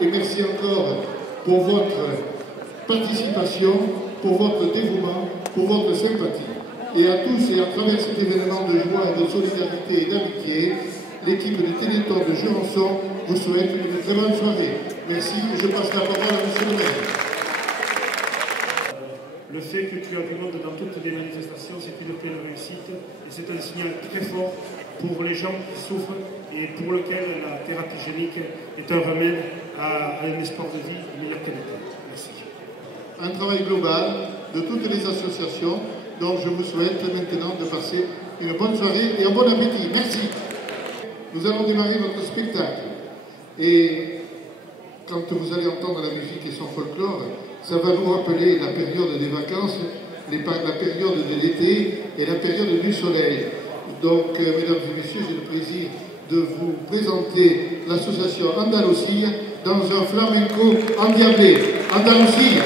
et merci encore pour votre participation, pour votre dévouement, pour votre sympathie. Et à tous et à travers cet événement de joie, de solidarité et d'amitié, l'équipe de Téléthon de Jurançon vous souhaite une très bonne soirée. Merci, je passe la parole à monsieur le maire. Le fait que tu as du monde dans toutes les manifestations, c'est une telle réussite et c'est un signal très fort pour les gens qui souffrent et pour lesquels la thérapie génique est un remède à un espoir de vie de meilleure qualité. Merci. Un travail global de toutes les associations, donc je vous souhaite maintenant de passer une bonne soirée et un bon appétit. Merci. Nous allons démarrer notre spectacle et quand vous allez entendre la musique et son folklore, ça va vous rappeler la période des vacances, la période de l'été et la période du soleil. Donc, mesdames et messieurs, j'ai le plaisir de vous présenter l'association Andalusia dans un flamenco endiablé. Andalusia.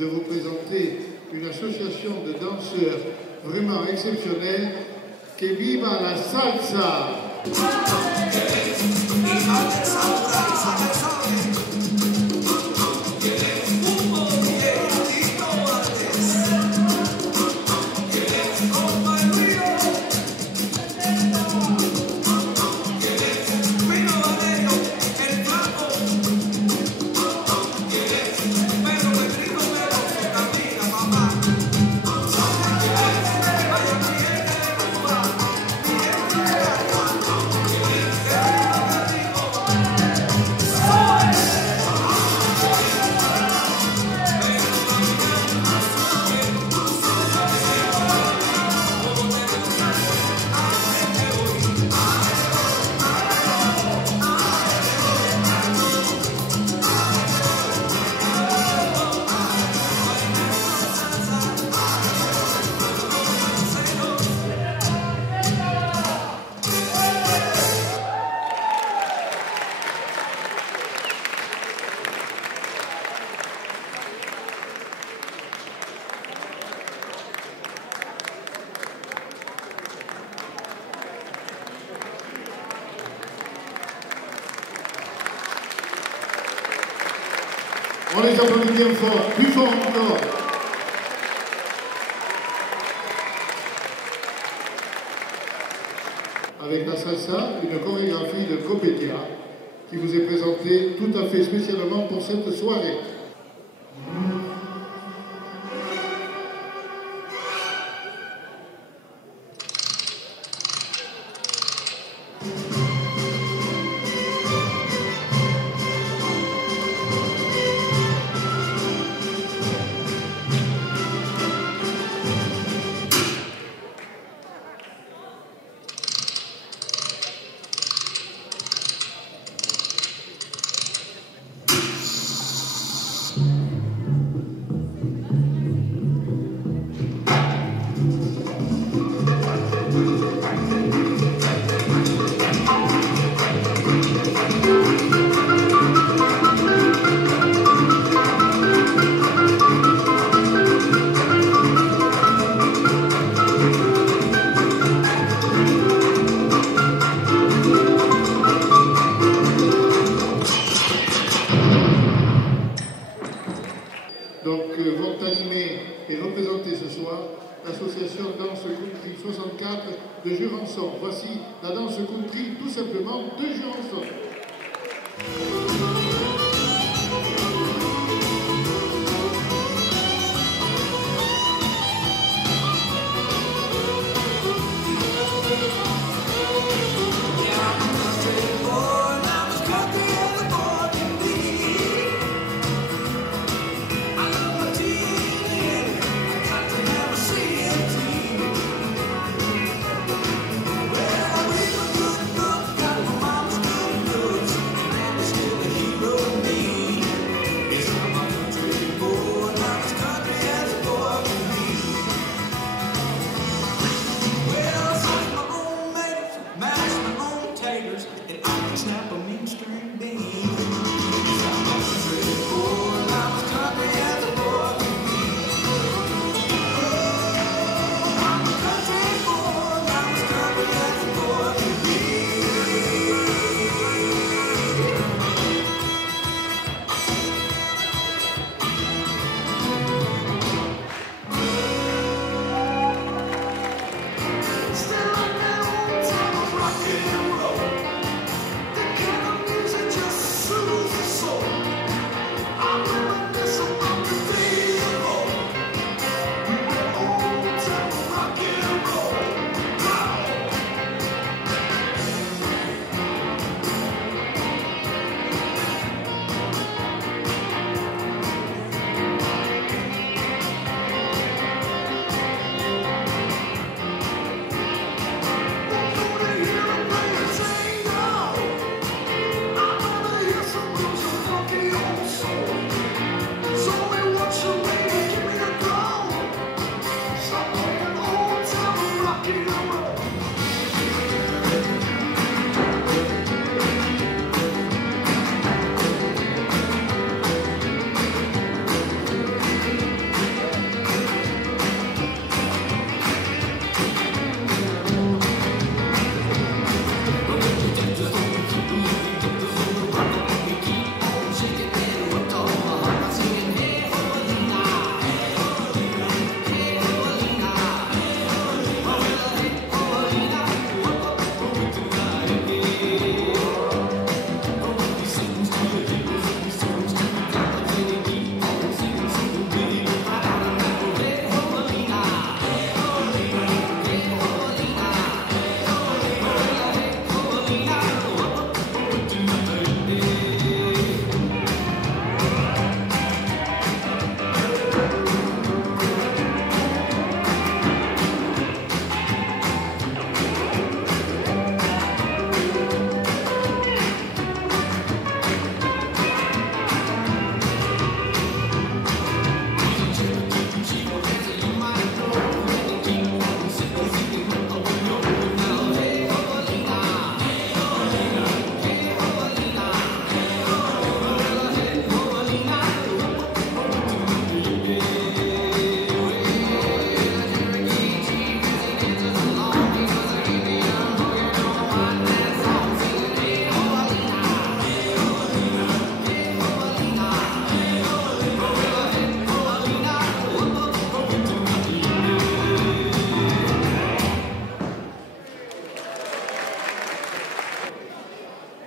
de vous présenter une association de danseurs vraiment exceptionnelle. Que viva la salsa! On les applaudit bien fort, plus fort encore. Avec la salsa, une chorégraphie de Copetia qui vous est présentée tout à fait spécialement pour cette soirée. Donc, vont animer et représenter ce soir l'association Danse Country 64 de Jurançon. Voici la danse country tout simplement de Jurançon.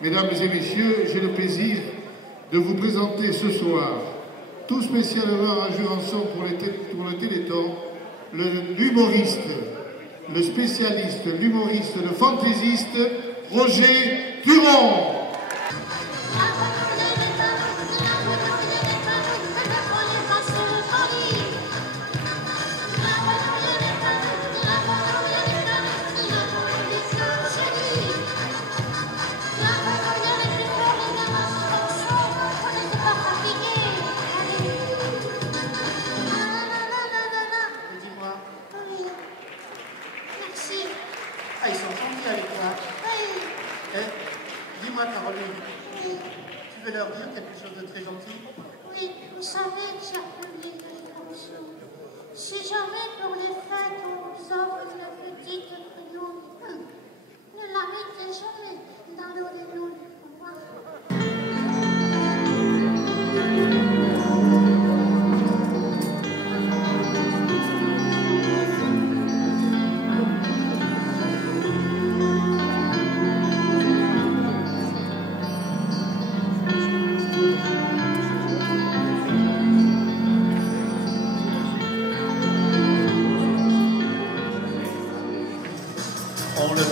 Mesdames et messieurs, j'ai le plaisir de vous présenter ce soir, tout spécialement à Jurançon pour le Téléthon, l'humoriste, le spécialiste, l'humoriste, le fantaisiste, Roger Turon. Ah, ils sont gentils avec toi. Oui. Eh, dis-moi, Caroline, oui. Tu veux leur dire quelque chose de très gentil? Oui, vous savez, cher public de Jurançon, si jamais pour les fêtes on vous offre une petite crioule, ne la mettez jamais dans l'eau des nouilles. Au revoir. On le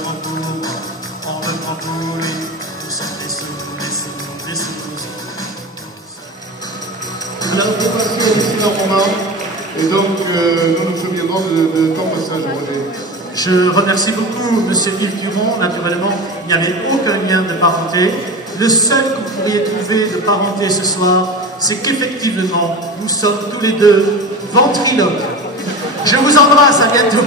prend pour lui, nous sommes des sous. Nous allons passer aussi un moment, et donc nous nous souviendrons de ton passage, Roger. Je remercie beaucoup M. Yves Turon. Naturellement, il n'y avait aucun lien de parenté. Le seul que vous pourriez trouver de parenté ce soir, c'est qu'effectivement, nous sommes tous les deux ventriloques. Je vous embrasse, à bientôt.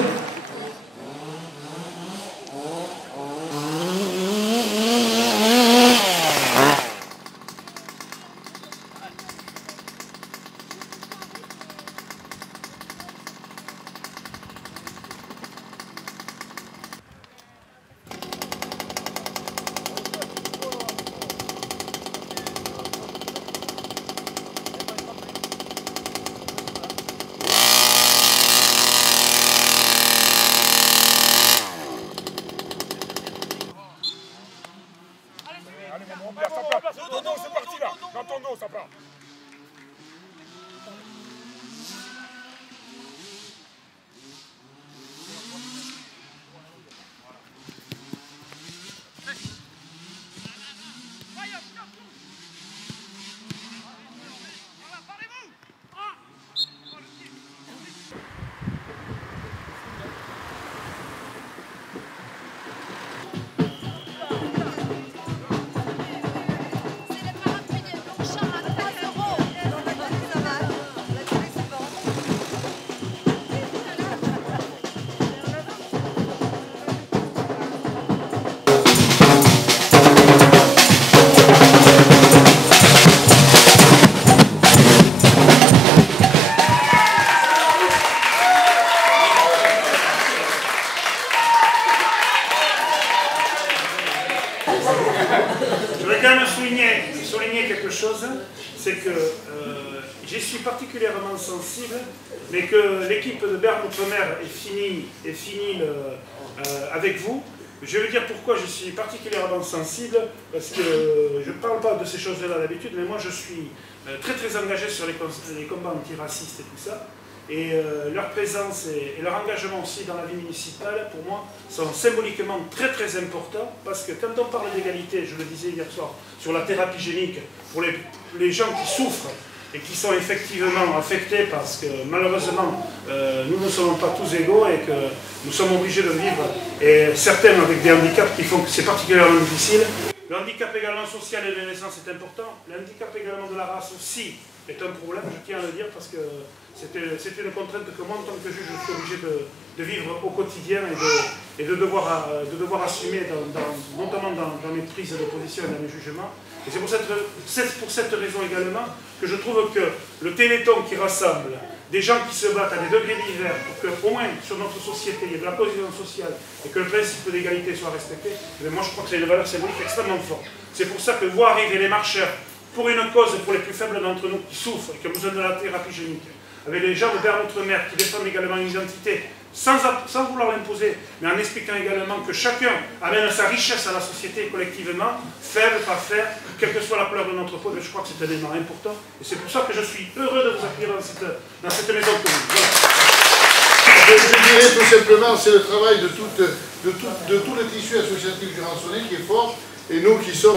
Dans ton dos, c'est parti là. Dans ton dos, ça part. Je voudrais quand même souligner quelque chose, c'est que j'y suis particulièrement sensible, mais que l'équipe de Berne Outre-mer est finie avec vous. Je vais dire pourquoi je suis particulièrement sensible, parce que je ne parle pas de ces choses-là d'habitude, mais moi je suis très engagé sur les combats antiracistes et tout ça. Et leur présence et leur engagement aussi dans la vie municipale, pour moi, sont symboliquement très importants, parce que quand on parle d'égalité, je le disais hier soir, sur la thérapie génique, pour les gens qui souffrent et qui sont effectivement affectés, parce que malheureusement, nous ne sommes pas tous égaux et que nous sommes obligés de vivre, et certains avec des handicaps qui font que c'est particulièrement difficile. Le handicap également social et de naissance est important, le handicap également de la race aussi est un problème, je tiens à le dire, parce que c'était une contrainte que moi, en tant que juge, je suis obligé de vivre au quotidien et de devoir assumer, notamment dans mes prises de position et dans mes jugements. Et c'est pour cette raison également que je trouve que le Téléthon qui rassemble des gens qui se battent à des degrés divers pour qu'au moins sur notre société, il y ait de la cohésion sociale et que le principe d'égalité soit respecté, moi je crois que c'est une valeur symbolique extrêmement forte. C'est pour ça que voir arriver les marcheurs pour une cause pour les plus faibles d'entre nous qui souffrent et qui ont besoin de la thérapie génique, avec les gens de Berne Outre-mer qui défendent également une identité sans vouloir l'imposer, mais en expliquant également que chacun amène sa richesse à la société collectivement, faire, pas faire, quelle que soit la couleur de notre peau, je crois que c'est un élément important. Et c'est pour ça que je suis heureux de vous accueillir dans cette maison commune. Voilà. Je dirais tout simplement, c'est le travail de tout le tissu associatif jurançonnais qui est fort, et nous qui sommes